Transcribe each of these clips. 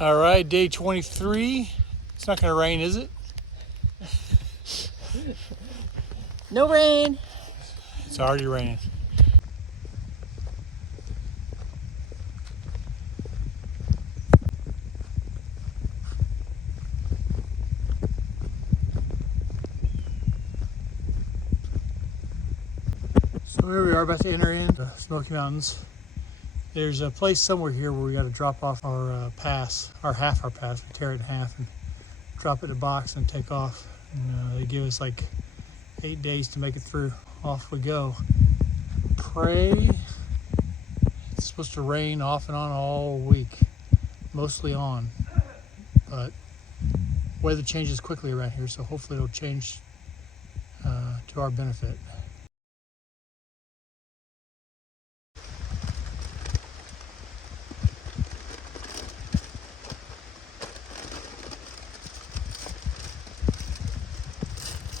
All right, day 23. It's not going to rain, is it? No rain. It's already raining. So here we are about to enter in the Smoky Mountains. There's a place somewhere here where we got to drop off our pass, our pass. We tear it in half and drop it in a box and take off. And, they give us like 8 days to make it through. Off we go. Pray it's supposed to rain off and on all week, mostly on, but weather changes quickly around here, so hopefully it'll change to our benefit.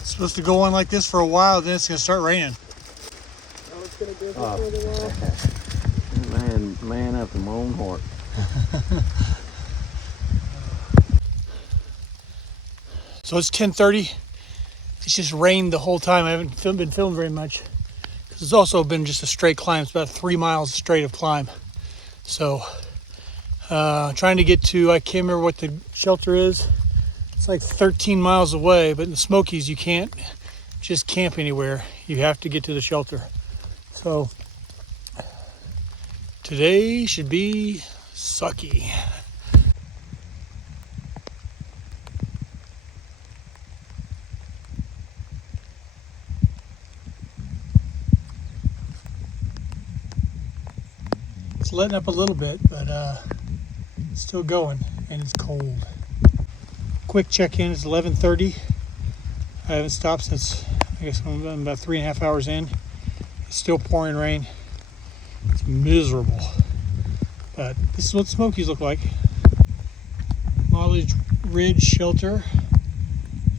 It's supposed to go on like this for a while, then it's going to start raining. Oh, it's going to do it before the wall. Man after my own heart. So it's 10:30. It's just rained the whole time. I haven't been filming very much because it's also been just a straight climb. It's about 3 miles straight of climb. So trying to get to, I can't remember what the shelter is. It's like 13 miles away, but in the Smokies you can't just camp anywhere. You have to get to the shelter. So today should be sucky. It's letting up a little bit, but it's still going and it's cold. Quick check-in, it's 11:30. I haven't stopped since, I guess I'm about 3.5 hours in. It's still pouring rain. It's miserable. But this is what Smokies look like. Mileage Ridge Shelter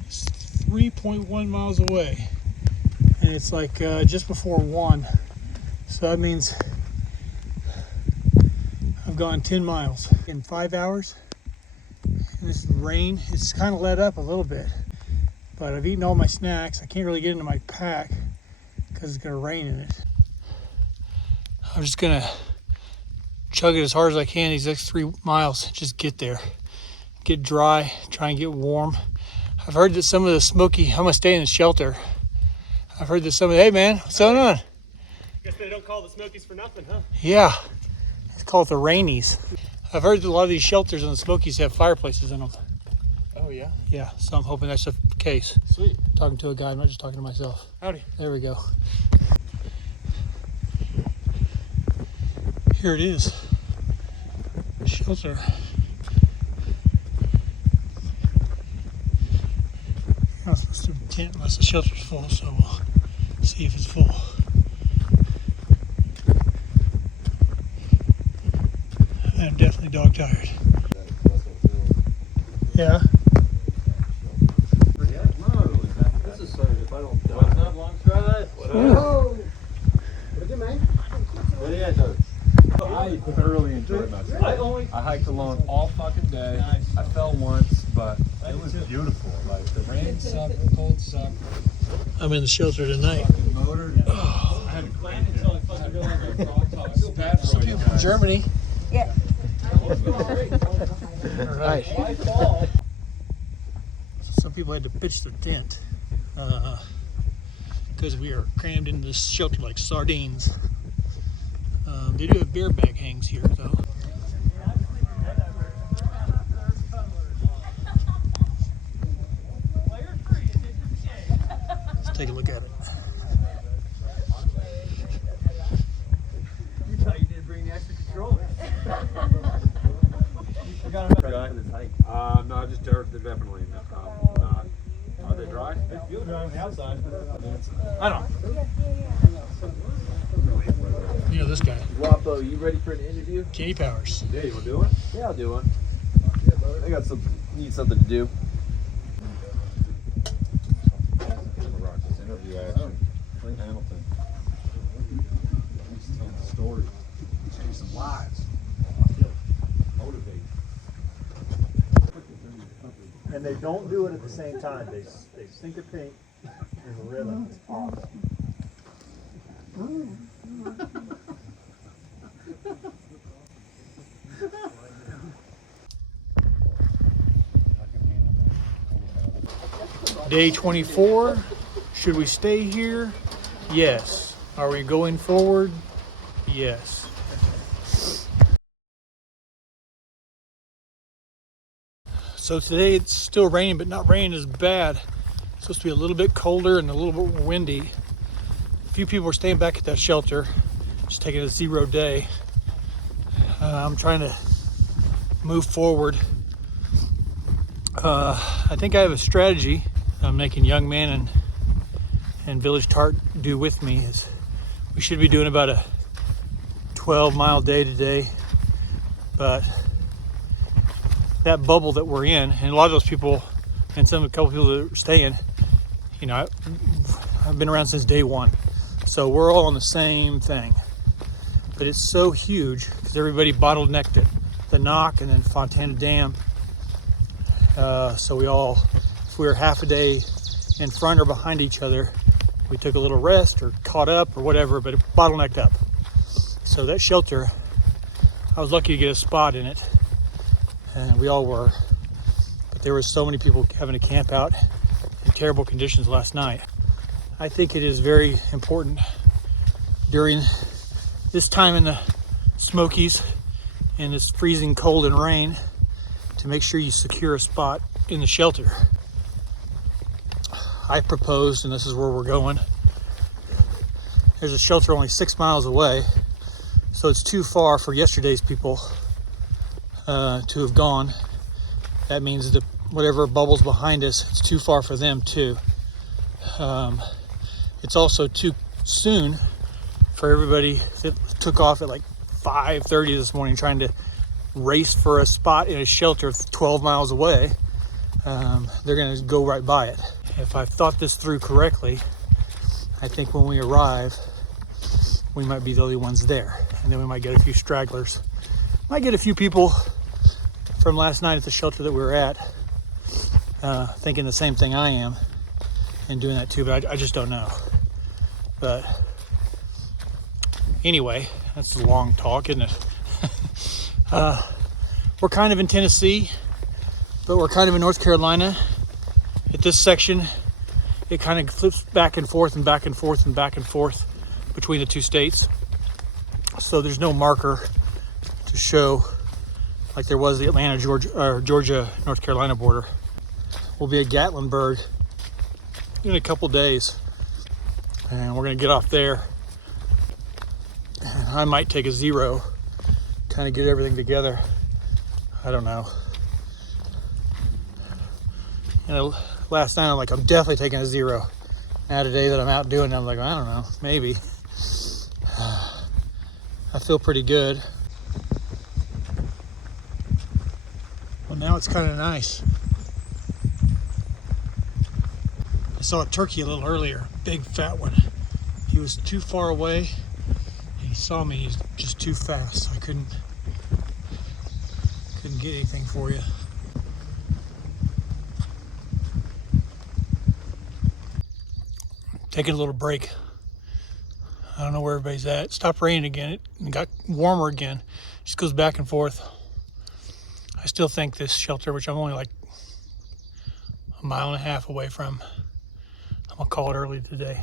is 3.1 miles away. And it's like just before 1. So that means I've gone 10 miles in 5 hours. And this rain, it's kind of let up a little bit. But I've eaten all my snacks. I can't really get into my pack because it's going to rain in it. I'm just going to chug it as hard as I can these next 3 miles. Just get there. Get dry, try and get warm. I've heard that some of the Smoky, I'm going to stay in the shelter. I've heard that some of the, hey man, what's going on? Guess they don't call the Smokies for nothing, huh? Yeah, it's called the Rainies. I've heard that a lot of these shelters in the Smokies have fireplaces in them. Oh, yeah? Yeah, so I'm hoping that's the case. Sweet. Talking to a guy, I'm not just talking to myself. Howdy. There we go. Here it is. Shelter. You're not supposed to tent unless the shelter's full, so we'll see if it's full. I'm definitely dog tired. Yeah. This is so if I don't die. What's up, long stride? What up? What's it, man? What do you guys do? I thoroughly enjoyed myself. I hiked alone all fucking day. I fell once, but it was beautiful. Like the rain sucked, the cold sucked. I'm in the shelter tonight. Motor. I had a great day. Some people from Germany. Yeah. All right. Some people had to pitch their tent because we are crammed into this shelter like sardines. They do have beer bag hangs here, though. Let's take a look at it. You thought you didn't bring the extra controller. You forgot about this hike. No, just dirt. They're definitely not. Are they dry? They feel dry on the outside. I don't. You know this guy, Wapo, you ready for an interview? Kenny Powers. Yeah, you want to do one? Yeah, I'll do one. Need something to do. Interview action. Clint Hamilton. He's telling the story. Change some lives. Motivate. And they don't do it at the same time. They syncopate in the rhythm. It's awesome. Day 24. Should we stay here? Yes. Are we going forward? Yes. So today it's still raining, but not raining as bad. It's supposed to be a little bit colder and a little bit more windy. A few people are staying back at that shelter, just taking a 0 day. I'm trying to move forward. I think I have a strategy I'm making Young Man and Village Tart do with me. Is we should be doing about a 12-mile day today, but that bubble that we're in, and a lot of those people, and a couple people that are staying, you know, I've been around since day one, so we're all on the same thing. But it's so huge because everybody bottlenecked it, the Knock and then Fontana Dam. So we all, if we were half a day in front or behind each other, we took a little rest or caught up or whatever, but it bottlenecked up. So that shelter, I was lucky to get a spot in it, and we all were, but there were so many people having to camp out in terrible conditions last night. I think it is very important during this time in the Smokies and this freezing cold and rain to make sure you secure a spot in the shelter. I proposed, and this is where we're going, there's a shelter only 6 miles away, so it's too far for yesterday's people to have gone. That means that whatever bubbles behind us, it's too far for them too. It's also too soon for everybody that took off at like 5:30 this morning trying to race for a spot in a shelter 12 miles away. They're going to go right by it. If I've thought this through correctly, I think when we arrive, we might be the only ones there, and then we might get a few stragglers. Might get a few people from last night at the shelter that we were at thinking the same thing I am and doing that too, but I just don't know. But anyway, that's a long talk, isn't it? We're kind of in Tennessee, but we're kind of in North Carolina. At this section, it kind of flips back and forth and back and forth and back and forth between the two states. So there's no marker to show like there was the Atlanta, Georgia, North Carolina border. We'll be at Gatlinburg in a couple days, and we're gonna get off there. And I might take a 0, kind of get everything together. I don't know. You know, last night I'm like, I'm definitely taking a 0. Now today that I'm out doing it, I'm like, I don't know, maybe. I feel pretty good. Well, now it's kind of nice. I saw a turkey a little earlier, big fat one. He was too far away. He saw me, he's just too fast. So I couldn't get anything for you. Taking a little break. I don't know where everybody's at. It stopped raining again. It got warmer again. Just goes back and forth. I still think this shelter, which I'm only like a mile and a half away from, I'm gonna call it early today.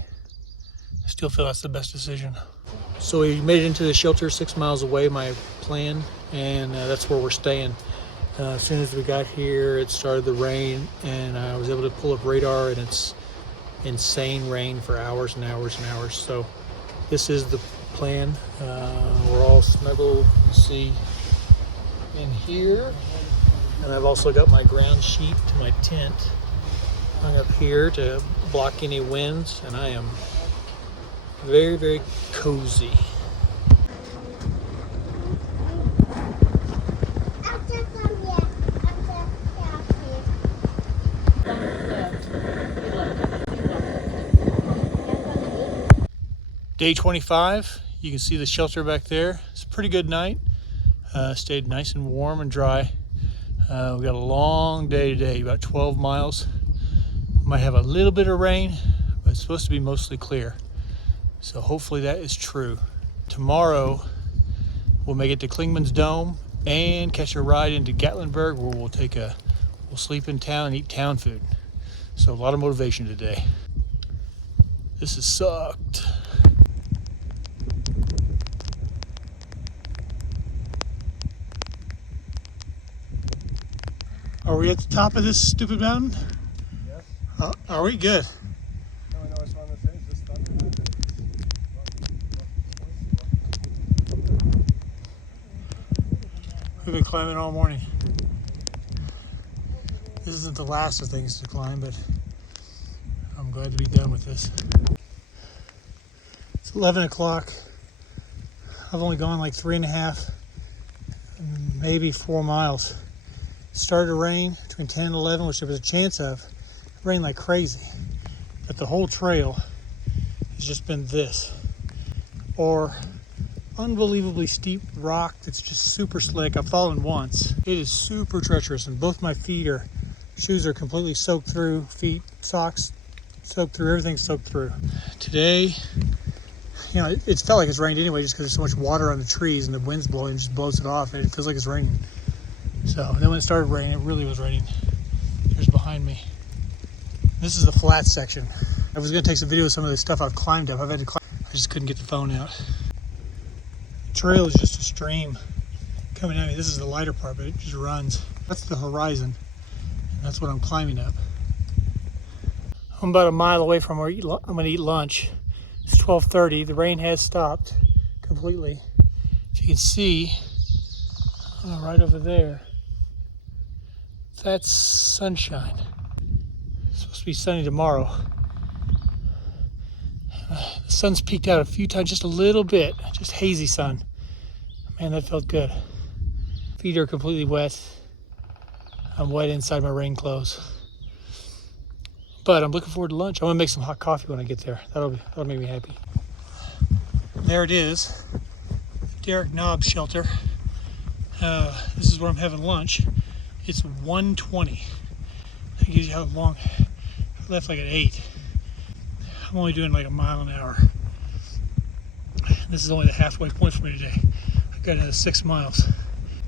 I still feel that's the best decision. So we made it into the shelter 6 miles away, my plan, and that's where we're staying. As soon as we got here, it started to rain, and I was able to pull up radar, and it's insane rain for hours and hours and hours. So this is the plan. We're all snuggled, you see, in here, and I've also got my ground sheet to my tent hung up here to block any winds, and I am very, very cozy. Day 25, you can see the shelter back there. It's a pretty good night. Stayed nice and warm and dry. We got a long day today, about 12 miles. Might have a little bit of rain, but it's supposed to be mostly clear. So hopefully that is true. Tomorrow, we'll make it to Klingman's Dome and catch a ride into Gatlinburg, where we'll sleep in town and eat town food. So a lot of motivation today. This has sucked. Are we at the top of this stupid mountain? Yes. Are we? Good. Now we know which one this is. This thunder. We've been climbing all morning. This isn't the last of things to climb, but I'm glad to be done with this. It's 11 o'clock. I've only gone like 3.5, maybe 4 miles. It started to rain between 10 and 11, which there was a chance of. It rained like crazy. But the whole trail has just been this. Or unbelievably steep rock that's just super slick. I've fallen once. It is super treacherous, and both my shoes are completely soaked through. Feet, socks, soaked through. Everything's soaked through. Today, you know, it felt like it's rained anyway, just because there's so much water on the trees and the wind's blowing, it just blows it off, and it feels like it's raining. So then when it started raining, it really was raining. There's behind me. This is the flat section. I was going to take some video of some of the stuff I've climbed up. I've had to climb. I just couldn't get the phone out. The trail is just a stream coming at me. This is the lighter part, but it just runs. That's the horizon. And that's what I'm climbing up. I'm about a mile away from where I'm going to eat lunch. It's 12:30. The rain has stopped completely. If you can see, right over there, that's sunshine. It's supposed to be sunny tomorrow. The sun's peeked out a few times, just a little bit, just hazy sun. Man, that felt good. Feet are completely wet. I'm wet inside my rain clothes. But I'm looking forward to lunch. I'm gonna make some hot coffee when I get there. That'll make me happy. There it is, Derek Knobb's shelter. This is where I'm having lunch. It's 1:20. That gives you how long. I left like at 8. I'm only doing like a mile an hour. This is only the halfway point for me today. I've got another 6 miles.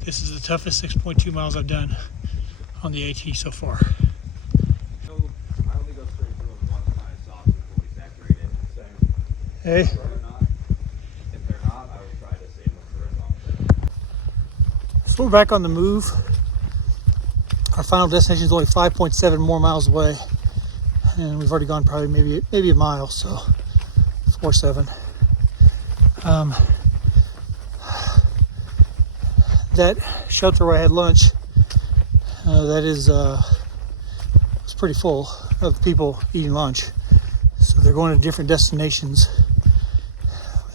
This is the toughest 6.2 miles I've done on the AT so far. I only go straight through them once my socks are fully saturated. Hey. If they're not, I will try to save them for as long as I can. So we're back on the move. Our final destination is only 5.7 more miles away, and we've already gone probably maybe a mile, so 4.7. That shelter where I had lunch, it's pretty full of people eating lunch, so they're going to different destinations.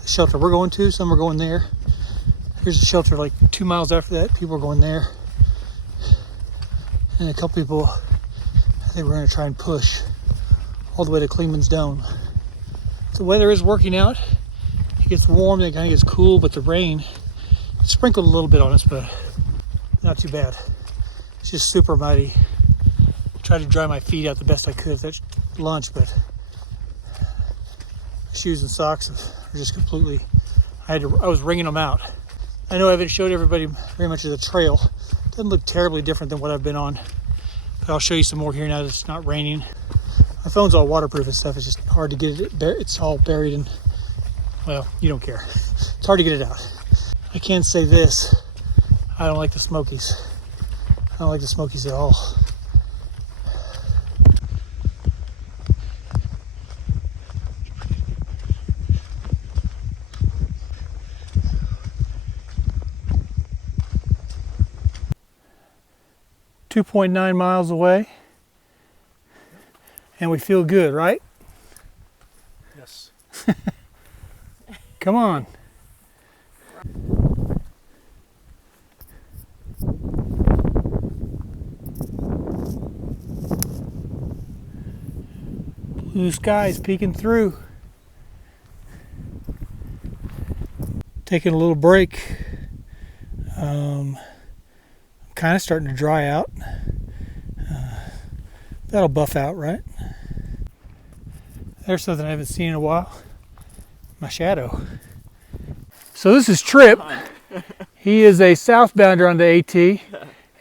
The shelter we're going to, some are going there. Here's a shelter like 2 miles after that. People are going there. And a couple people, I think we're going to try and push all the way to Klingman's Dome. The weather is working out. It gets warm, then it kind of gets cool, but the rain sprinkled a little bit on us, but not too bad. It's just super muddy. Tried to dry my feet out the best I could at lunch, but shoes and socks are just completely, I was wringing them out. I know I haven't showed everybody very much of the trail. Doesn't look terribly different than what I've been on, but I'll show you some more here now that it's not raining. My phone's all waterproof and stuff. It's just hard to get it. It's all buried in, well, you don't care. It's hard to get it out. I can say this, I don't like the Smokies. I don't like the Smokies at all. .9 miles away, and we feel good, right? Yes. Come on. Blue skies peeking through. Taking a little break. kind of starting to dry out. That'll buff out, right? There's something I haven't seen in a while. My shadow. So this is Trip. He is a southbounder on the AT,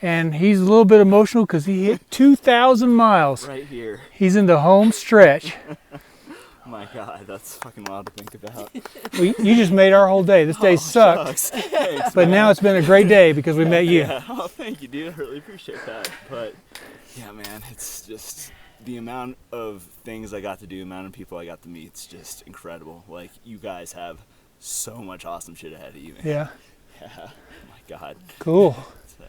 and he's a little bit emotional because he hit 2,000 miles. Right here. He's in the home stretch. My God, that's fucking wild to think about. Well, you just made our whole day. This day sucked, Thanks, but man. now it's been a great day because we met you. Yeah. Oh, thank you, dude. I really appreciate that. But yeah, man, it's just the amount of things I got to do, the amount of people I got to meet. It's just incredible. Like, you guys have so much awesome shit ahead of you, man. Yeah. Yeah. Oh my God. Cool. So,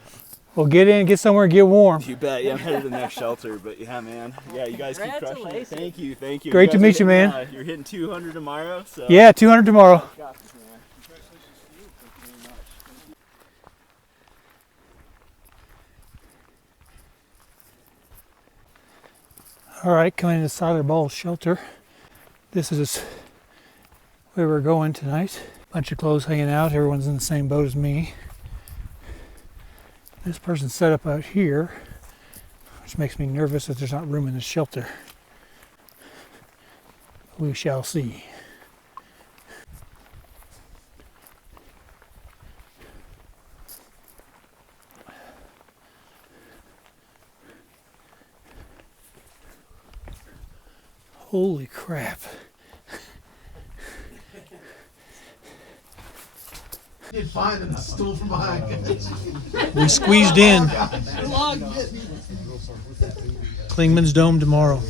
Well, get in, get somewhere, and get warm. you bet. Yeah, I'm headed to the next shelter. But yeah, man. Yeah, you guys keep crushing it. Thank you. Thank you. Great to guys meet you, are hitting, man. You're hitting 200 tomorrow. So. Yeah, 200 tomorrow. Got this, man. Congratulations to you. Thank you very much. All right, coming into Siler Ball's shelter. This is where we're going tonight. Bunch of clothes hanging out. Everyone's in the same boat as me. This person's set up out here, which makes me nervous that there's not room in the shelter. We shall see. Holy crap. Did fine and I stole from behind. We squeezed in. Klingman's Dome tomorrow.